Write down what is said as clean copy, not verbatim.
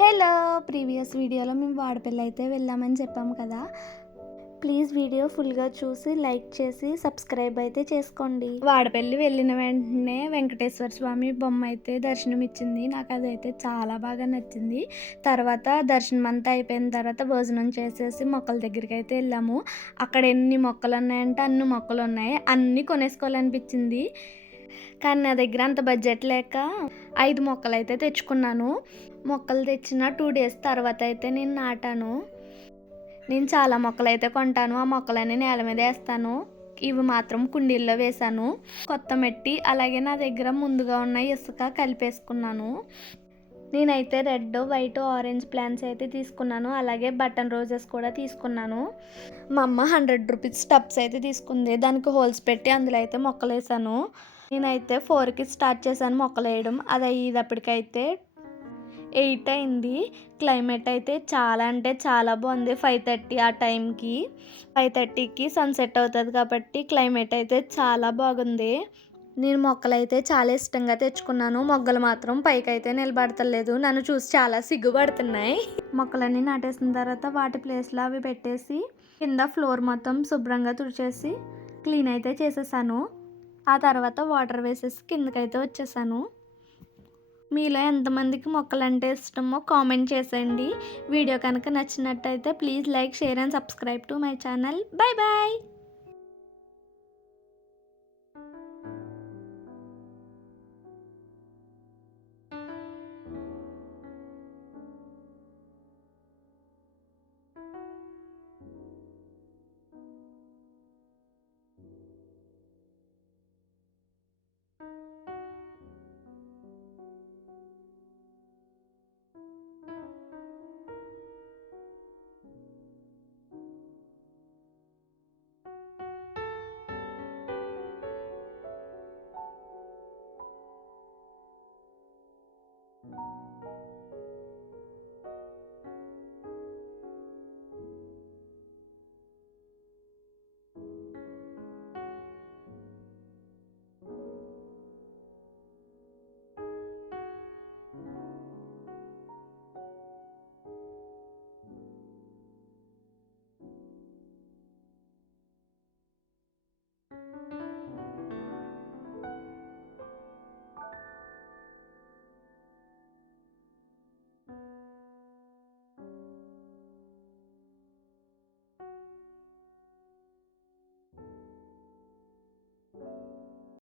Hello! Previous వీడియోలో మేము వాడపల్లి అయితే వెళ్ళామని చెప్పాము కదా! ప్లీజ్ వీడియో ఫుల్‌గా చూసి లైక్ చేసి సబ్స్క్రైబ్ అయితే చేసుకోండి. వాడపల్లి వెళ్ళిన వెంటనే వెంకటేశ్వర స్వామి బొమ్మ అయితే దర్శనం ఇచ్చింది. నాకు అదైతే చాలా బాగా నచ్చింది. తర్వాత దర్శనం అంతా అయిపోయిన తర్వాత భోజనం చేసేసి మొక్కల దగ్గరికి అయితే వెళ్ళాము. అక్కడ ఎన్ని మొక్కలు ఉన్నాయంటే అన్ని మొక్కలు ఉన్నాయి. అన్నీ కొనేసుకోవాలనిపించింది. కానీ నా దగ్గర అంత బడ్జెట్ లేక 5 మొక్కలైతే తెచ్చుకున్నాను. మొక్కలు తెచ్చిన 2 డేస్ తర్వాత అయితే నేను నాటాను. నేను చాలా మొక్కలైతే కొంటాను. ఆ మొక్కలన్నీ నేల మీద వేస్తాను. ఇవి మాత్రం కుండీల్లో వేశాను. కొత్త మట్టి అలాగే నా దగ్గర ముందుగా ఉన్న ఇసుక కలిపేసుకున్నాను. నేనైతే రెడ్, వైట్, ఆరెంజ్ ప్లాంట్స్ అయితే తీసుకున్నాను. అలాగే బటన్ రోజెస్ కూడా తీసుకున్నాను. మా అమ్మ 100 రూపీస్ టబ్స్ అయితే తీసుకుంది. దానికి హోల్స్ పెట్టి అందులో అయితే మొక్కలు వేసాను. నేనైతే 4కి స్టార్ట్ చేశాను మొక్కలు వేయడం. అది అయ్యేటప్పటికైతే 8 అయింది. క్లైమేట్ అయితే చాలా అంటే చాలా బాగుంది. 5:30 ఆ టైంకి 5:30కి సన్సెట్ అవుతుంది కాబట్టి క్లైమేట్ అయితే చాలా బాగుంది. నేను మొక్కలైతే చాలా ఇష్టంగా తెచ్చుకున్నాను. మొగ్గలు మాత్రం పైకైతే నిలబడతలేదు. నన్ను చూసి చాలా సిగ్గుపడుతున్నాయి. మొక్కలన్నీ నాటేసిన తర్వాత వాటి ప్లేస్లో అవి పెట్టేసి కింద ఫ్లోర్ మొత్తం శుభ్రంగా తుడిచేసి క్లీన్ అయితే చేసేసాను. ఆ తర్వాత వాటర్ వేసేసి కిందకైతే వచ్చేసాను. మీలో ఎంతమందికి మొక్కలంటే ఇష్టమో కామెంట్ చేసేయండి. వీడియో కనుక నచ్చినట్టయితే please like, share and subscribe to my channel. Bye bye.